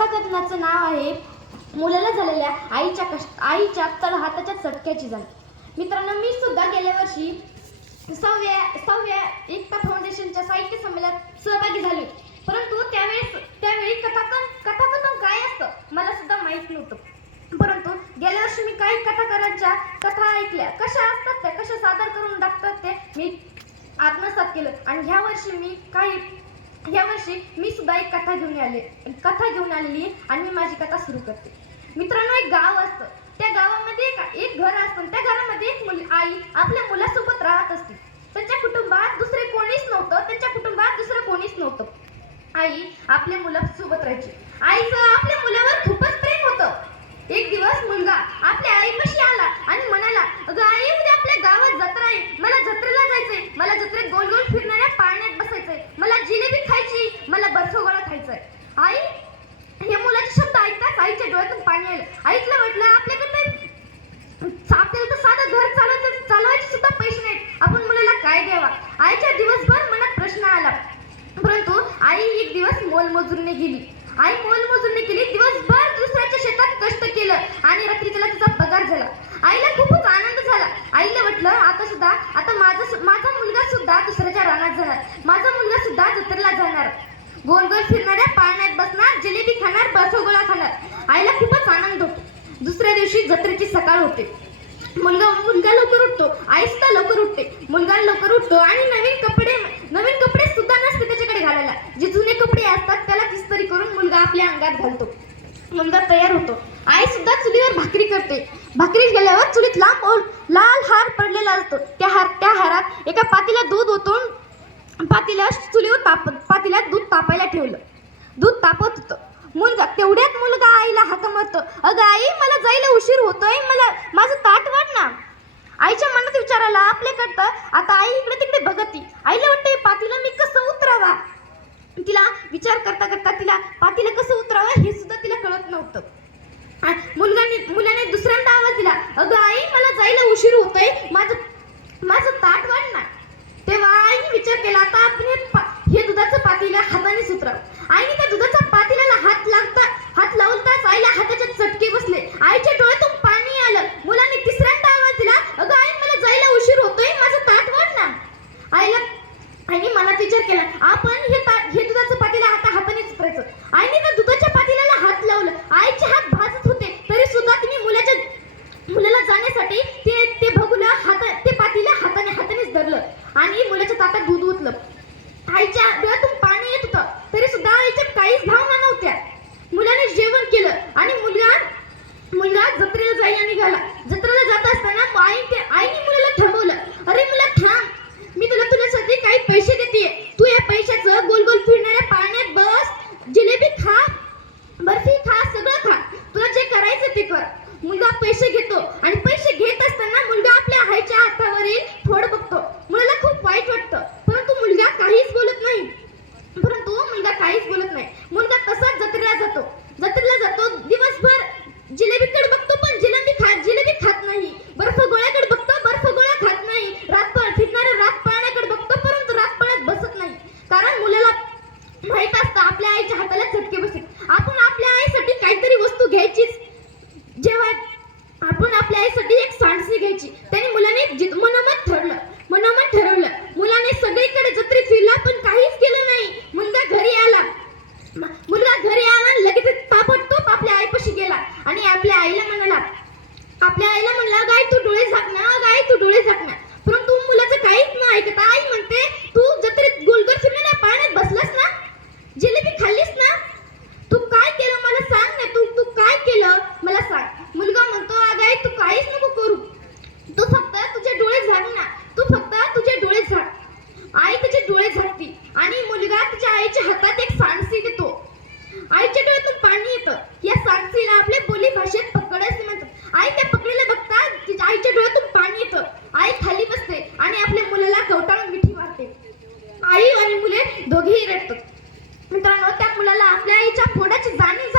कथाकथनाचं नाव आहे मुलाला झालेल्या आईच्या कष्ट आईच्या तर हाताच्या चटक्याची जाण. मित्रांनो मी सुद्धा गेल्या वर्षी सहाव्या सहाव्या एकता फाउंडेशनच्या साहित्य संमेलनात सहभागी झाले. परंतु त्यावेळेस त्यावेळी कथाकन कथाकथन काय असतं मला सुद्धा माहीत नव्हतं. परंतु गेल्या वर्षी मी काही कथाकारांच्या कथा ऐकल्या. कशा असतात त्या कशा सादर करून दाखवतात ते मी आत्मसात केलं. आणि ह्या वर्षी मी काही या वर्षी मी सुद्धा एक कथा घेऊन आले कथा घेऊन आलेली आणि मी माझी कथा सुरू करते. मित्रांनो एक गाव असतं. त्या गावामध्ये एक एक घर असतं. त्या घरामध्ये एक मुली आई आपल्या मुलासोबत राहत असते. त्यांच्या कुटुंबात दुसरे कोणीच नव्हतं. त्यांच्या कुटुंबात दुसरं कोणीच नव्हतं. आई आपल्या मुलासोबत राहायची. आईचं आपल्या मुलावर खूपच प्रेम होतं एक दिवस मुलगा आपल्या आईपाशी आला आणि म्हणाला अगं आई उद्या आपल्या गावात जत्रा आहे मला जत्रेला जायचंय मला जत्रेत गोल गोल फिरणाऱ्या पाळण्यात बसायचंय मला जिलेबी खायची मला बर्फगोळा खायचंय आई हे मुलाचे शब्द ऐकताच आईच्या डोळ्यातून पाणी आलं आईला म्हटलं आपल्याकडे आपल्याला तर साधं घर चालवायचं चालवायचे सुद्धा पैसे नाहीत आपण मुलाला काय द्यावा आईच्या दिवसभर मनात प्रश्न आला परंतु आई एक दिवस मोलमजुरीने गेली. आई मोलमजुरीने केली दिवसभर दुसऱ्याच्या शेतात कष्ट केलं आणि रात्री त्याला तिचा पगार झाला. आईला खूपच आनंद झाला. आईला म्हटलं आता सुद्धा आता माझा सु- माझा मुलगा सुद्धा दुसऱ्याच्या रानात जाणार. माझा मुलगा सुद्धा जत्रेला जाणार. गोल गोल फिरणाऱ्या पाळण्यात बसणार जिलेबी खाणार बसोगोळा खाणार. आईला खूपच आनंद होतो. दुसऱ्या दिवशी जत्रेची सकाळ होते. मुलगा मुलगा लवकर उठतो. आई सुद्धा लवकर उठते. मुलगा लवकर उठतो आणि नवीन कपडे नवीन कपडे सुद्धा असते त्याच्याकडे घालायला. जे जुने कपडे असतात त्याला इस्त्री करून मुलगा आपल्या अंगात घालतो. मुलगा तयार होतो. आई सुद्धा चुलीवर भाकरी करते. भाकरी गेल्यावर चुलीत लांब ओल- लाल हार पडलेला असतो. त्या हार त्या हारात एका पातीला दूध ओतून पातीला चुलीवर ताप पातीला दूध तापायला ठेवलं. दूध तापत होतं. मुलगा तेवढ्यात मुलगा आईला हाक मारतो अगं आई मला जायला उशीर होतोय. मला माझं ताट वाढ ना आईच्या मनात विचार आला आपल्याकडं आता आई इकडे तिकडे बघती आईला वाटतं पातीला मी कसं उतरावा तिला विचार करता करता तिला कसं उतरावं हे सुद्धा तिला कळत नव्हतं. मुलगाने मुलाने दुसऱ्यांदा आवाज दिला अगं आई मला जायला उशीर होतोय. माझं माझं ताट वाढणार. तेव्हा आईने विचार केला आता आपण हे पा- हे दुधाचं पातेलं हाताने उतरावं आईने त्या दुधाच्या पातेल्याला हात लागता हात लावताच आईला हाताचे चटके बसले आईच्या डोळ्यातून पाणी आलं मुलाने तिसऱ्यांदा आवाज दिला अगं आई मला जायला उशीर होतोय माझं ताट वाढणार आईला आईने मनात विचार केला आपण हे ता- हे दुधाचं पातेलं आता हाताने उतरायचं आईने त्या दुधाच्या पातेल्याला हात लावलं आईचे हात भाजत होते तरी सुद्धा तिने मुलाच्या मुलाला जाण्यासाठी ते ते बघूला हात ते पातीला हाताने हातानेच धरलं. आणि मुलाच्या ताटात दूध ओतलं. आईच्या डोळ्यातून पाणी येत होतं तरी सुद्धा आईच्या काहीच भावना नव्हत्या मुलाने जेवण केलं आणि मुलगा मुलगा जत्रेला जायला निघाला जत्रेला जात असताना आई ते आईने मुलाला थांबवलं अरे मुला थांब मी तुला तुझ्यासाठी काही पैसे देते तू या पैशाचं गोल गोल फिरणाऱ्या पाळण्यात बस जिलेबी खा बर्फी खा सगळं खा तुला जे करायचं ते कर मुलगा पैसे घेतो आणि पैसे घेत असताना मुलगा आपल्या आईच्या हातावरील फोड बघतो मुलाला खूप वाईट वाटतं परंतु मुलगा काहीच बोलत नाही परंतु मुलगा काहीच बोलत नाही मुलगा तसाच जत्रेला जातो जत्रेला जातो दिवसभर जिलेबीकडे बघतो पण जिलेबी खात जिलेबी खात नाही बर्फ गोळ्याकडे बघतो बर्फ गोळ्या खात नाही रात फिरणाऱ्या रात पाळण्याकडे बघतो परंतु रात पाळण्यात बसत नाही कारण मुलाला माहीत असतं आपल्या आईच्या हाताला चटके बसतील आपण आपल्या आईसाठी काहीतरी वस्तू घ्यायचीच जेव्हा आपण आपल्या आईसाठी एक सांडसी घ्यायची त्याने मुलाने जिद- मनोमत ठरलं मनोमत ठरवलं मुलाने सगळीकडे जत्रेत फिरला पण काहीच केलं नाही मुलगा घरी आला म- मुलगा घरी आला आणि लगेच ताबडतोब आपल्या आईपाशी गेला आणि आपल्या आईला म्हणाला आपल्या आईला म्हणला गाय तू डोळे झाक ना गाय तू डोळे झाक ना परंतु मुलाचं काहीच न ऐकता आई म्हणते तू जत्रेत गोलगर फिरण्याला पाण्यात बसलास ना जिलेबी खाल्लीस ना तू काय केलं मला सांग ना तू तू काय केलं मला सांग मुलगा म्हणतो अगाई तू काहीच नको करू तू फक्त तुझे डोळे झाक ना तू फक्त तुझे डोळे झाक आई तिचे डोळे झाकती आणि मुलगा तिच्या आईच्या हातात एक सांडसी देतो आईच्या डोळ्यातून पाणी येतं या सांडसीला आपल्या बोली भाषेत पकड असे म्हणतात आई त्या पकडीला बघता तिच्या आईच्या डोळ्यातून पाणी येतं आई खाली बसते आणि आपल्या मुलाला कवटाळून मिठी मारते आई आणि मुले दोघेही रडतात. मित्रांनो त्या मुलाला आपल्या आईच्या पुढेच जाणीव